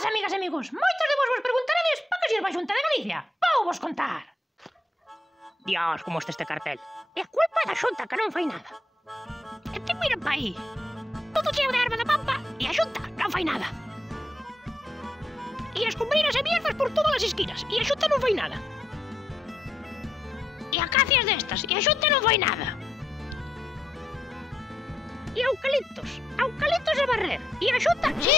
Boas, amigas e amigos, moitos de vos preguntaredes para que sirve a Xunta de Galicia. Vou vos contar. Dios, como este cartel. E a culpa é da Xunta que non fai nada. E ti miren pa aí. Todo cheo de erva da pampa e a Xunta non fai nada. E as cumbreiras e mierdas por todas as esquinas e a Xunta non fai nada. E acacias destas e a Xunta non fai nada. E eucaliptos a barrer. E a Xunta... Sí,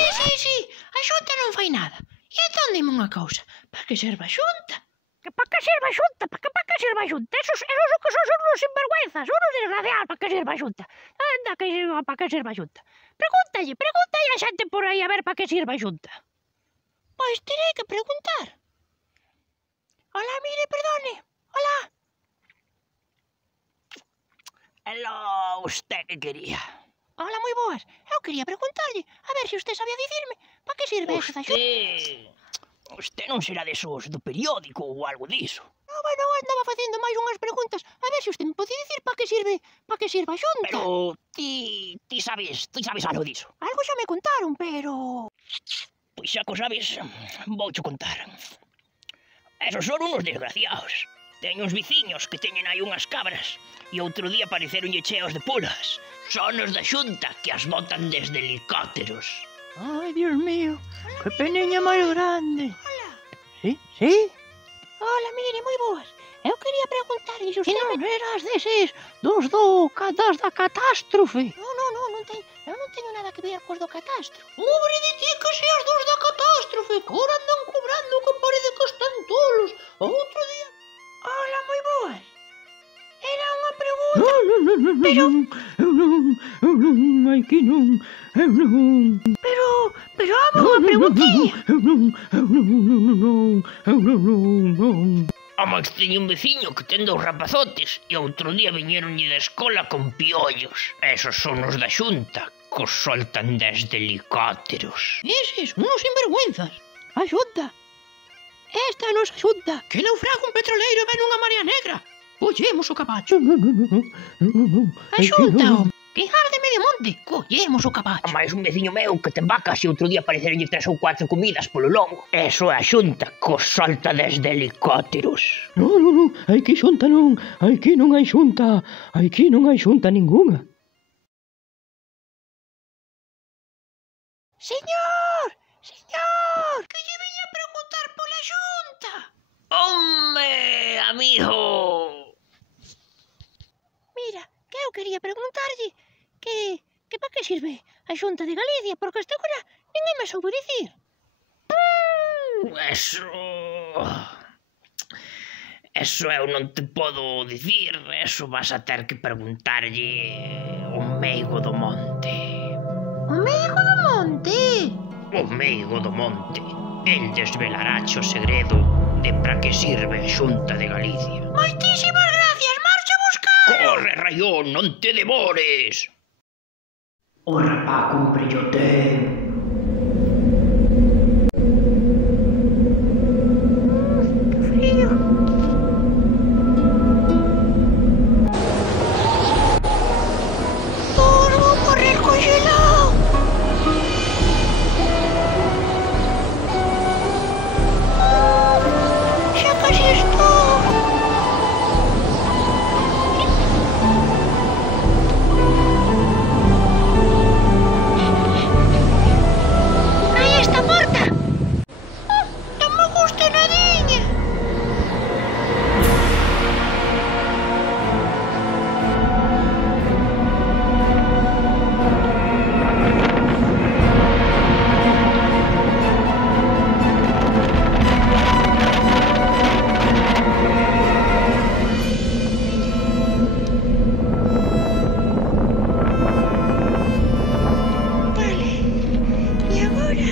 a Xunta non fai nada. E entón dime unha cousa, para que serve a Xunta? Que para que serve a Xunta? Para que serve a Xunta? Esos o que son unos sinvergüenzas, unos desgraciados, para que serve a Xunta? Anda, para que serve a Xunta? Pregúntalle a xente por aí a ver para que serve a Xunta. Pois terei que preguntar. Hola, mire, perdone. Hola. Hello, usted que quería? Hola, moi boas. Eu quería preguntarlle, a ver se usted sabía dicirme para que sirve esa da Xunta. Usted non será desos do periódico ou algo diso. No, bueno, andaba facendo máis unhas preguntas, a ver se usted me pode dicir para que sirve a Xunta. Pero ti sabes algo diso? Algo xa me contaron, pero... Pois xa co sabes, voucho contar. Esos son unos desgraciados. Teño uns viciños que teñen aí unhas cabras e outro día apareceronlle cheos de pulas. Son os da Xunta que as botan desde helicópteros. Ai, Dios mío, que peniña máis grande. Hola. Sí? Hola, mire, moi boas. Eu quería preguntarlle se usted... Non eras deses dos da catástrofe. Eu non teño nada que ver cos do catástrofe. Pobre de ti que seas dos da catástrofe, que ahora andan cobrando que parece que están tolos. Outro día... Hola, moi boas. Era unha pregunta... Pero... Eu non, aquí non. Pero hame unha preguntiña. Eu non. Home, que teño un veciño que ten 2 rapazotes e outro día viñeronlle da escola con piollos. Esos son os da Xunta, que os soltan desde helicópteros. Eses, unos sinvergüenzas. A Xunta. Esta é a nosa Xunta. Que naufraga un petroleiro e ven unha marea negra. Collemos o capacho. A Xunta, home. Que arde medio monte. Collemos o capacho. Mais un veciño meu que ten vacas e outro día apareceronlle 3 ou 4 comidas polo lomo. Eso é a Xunta que os solta desde helicópteros. Non, aquí Xunta non. Aquí non hai Xunta. Aquí non hai Xunta ningunha. Señor, que lle veña a preguntar pola Xunta? Home, amigo. Mira, que eu quería preguntarlle que para que sirve a Xunta de Galicia, porque hasta agora ninguén me soubo dicir. Eso eu non te podo dicir, eso vas a ter que preguntarlle ao meigo do monte. O meigo do monte? O meigo do monte. El desvelarache o segredo de para que sirve a Xunta de Galicia. Moitísimas gracias, marcha a buscar! Corre, raión, non te demores! O rapá cumpre o ten. Que frío. Todos vou morrer congelado. Xa casi estou. Aí está morta. Non me gusta nadiña. Vale, e agora?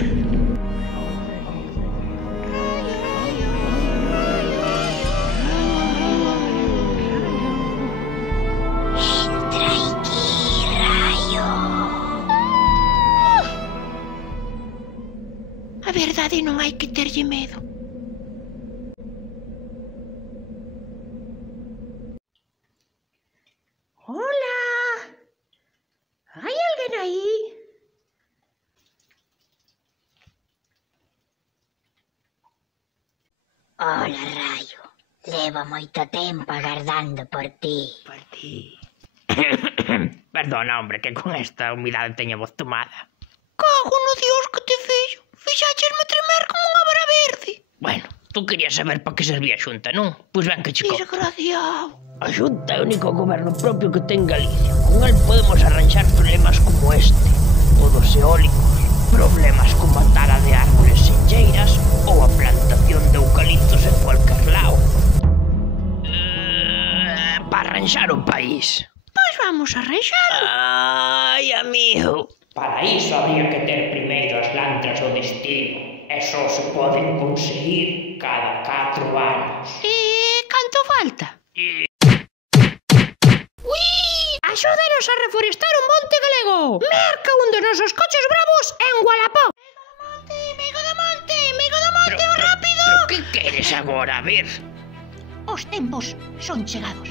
A verdade non hai que terlle medo. Hola. Hai alguén aí? Ola, raio. Leva moito tempo agardando por ti. Por ti. Perdona, hombre, que con esta humidade teño a voz tomada. Cago no Dios que te fixo. Fixáchesme tremer como unha vara verde. Bueno, tú querías saber para que servía a Xunta, non? Pois ben que che conto. Desgraciado. A Xunta é o único goberno propio que ten Galicia. Con el podemos arranxar problemas como este. Todos eólicos, problemas como a tala de árboles senlleiras ou a plantación de eucaliptos en cualquier lado. Para arranxar o país. Pois vamos a arranxalo. Ai, amigo. Para iso habría que ter primeiro as lantras do destino. E só se poden conseguir cada 4 anos. E canto falta? Ui! Axúdenos a reforestar o monte galego. Merca un dos nosos coches bravos en Wallapop. Meigo do monte, rápido. Pero que queres agora? A ver. Os tempos son chegados.